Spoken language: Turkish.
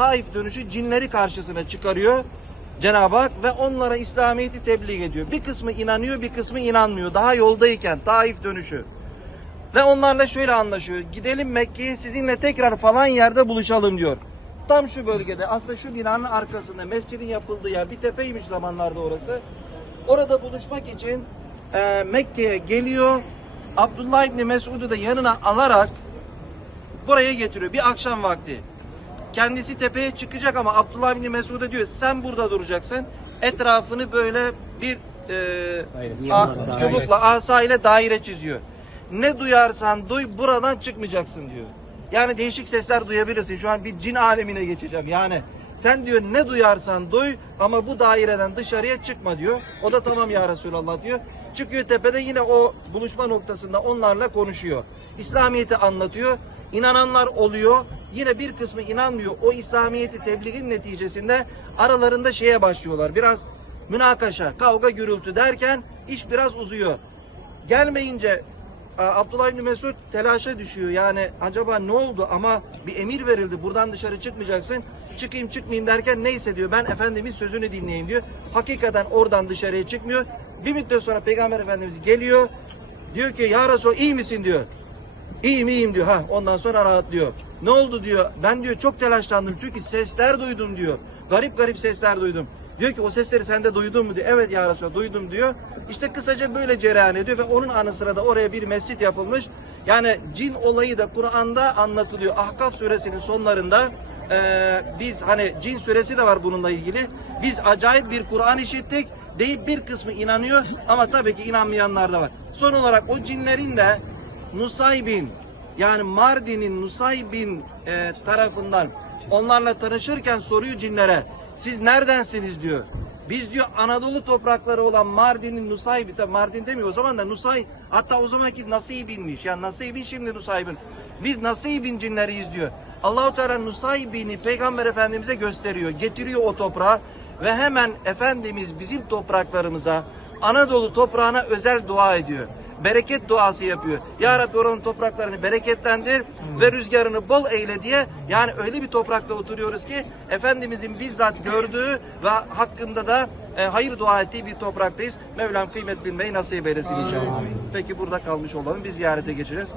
Taif dönüşü cinleri karşısına çıkarıyor Cenab-ı Hak ve onlara İslamiyet'i tebliğ ediyor. Bir kısmı inanıyor, bir kısmı inanmıyor. Daha yoldayken Taif dönüşü. Ve onlarla şöyle anlaşıyor. Gidelim Mekke'ye sizinle tekrar falan yerde buluşalım diyor. Tam şu bölgede aslında şu binanın arkasında mescidin yapıldığı yer bir tepeymiş zamanlarda orası. Orada buluşmak için e, Mekke'ye geliyor. Abdullah İbni Mesud'u da yanına alarak buraya getiriyor bir akşam vakti. Kendisi tepeye çıkacak ama Abdullah İbni Mesud'a diyor sen burada duracaksın. Etrafını böyle bir e, a- çubukla asa ile daire çiziyor. Ne duyarsan duy buradan çıkmayacaksın diyor. Yani değişik sesler duyabilirsin. Şu an bir cin alemine geçeceğim. Yani sen diyor ne duyarsan duy ama bu daireden dışarıya çıkma diyor. O da tamam ya Resulallah diyor. Çıkıyor tepede yine o buluşma noktasında onlarla konuşuyor. İslamiyet'i anlatıyor. İnananlar oluyor. Yine bir kısmı inanmıyor. O İslamiyet'i tebliğin neticesinde aralarında şeye başlıyorlar. Biraz münakaşa, kavga, gürültü derken iş biraz uzuyor. Gelmeyince e, Abdullah İbni Mesud telaşa düşüyor. Yani acaba ne oldu ama bir emir verildi. Buradan dışarı çıkmayacaksın. Çıkayım çıkmayayım derken neyse diyor. Ben Efendimin sözünü dinleyeyim diyor. Hakikaten oradan dışarıya çıkmıyor. Bir müddet sonra Peygamber Efendimiz geliyor. Diyor ki ya Resul iyi misin diyor. İyiyim iyiyim diyor. Ha ondan sonra rahatlıyor. Ne oldu diyor. Ben diyor çok telaşlandım çünkü sesler duydum diyor. Garip garip sesler duydum. Diyor ki o sesleri sen de duydun mu diyor. Evet ya Resulallah duydum diyor. İşte kısaca böyle cereyan ediyor ve onun anı sırada oraya bir mescit yapılmış. Yani cin olayı da Kur'an'da anlatılıyor. Ahkaf suresinin sonlarında eee, biz hani cin suresi de var bununla ilgili. Biz acayip bir Kur'an işittik deyip bir kısmı inanıyor ama tabii ki inanmayanlar da var. Son olarak o cinlerin de Nusaybin yani Mardin'in Nusaybin e, tarafından onlarla tanışırken soruyor cinlere siz neredensiniz diyor. Biz diyor Anadolu toprakları olan Mardin'in Nusaybin Mardin demiyor o zaman da Nusay hatta o zamanki Nasibin'miş yani Nasibin şimdi Nusaybin. Biz Nasibin cinleriyiz diyor. Allahu Teala Nusaybin'i Peygamber Efendimiz'e gösteriyor. Getiriyor o toprağa ve hemen Efendimiz bizim topraklarımıza Anadolu toprağına özel dua ediyor bereket duası yapıyor. Ya Rabbi oranın topraklarını bereketlendir ve rüzgarını bol eyle diye. Yani öyle bir toprakta oturuyoruz ki Efendimizin bizzat gördüğü ve hakkında da e, hayır dua ettiği bir topraktayız. Mevlam kıymet bilmeyi nasip eylesin inşallah. Peki burada kalmış olalım. Biz ziyarete geçeceğiz.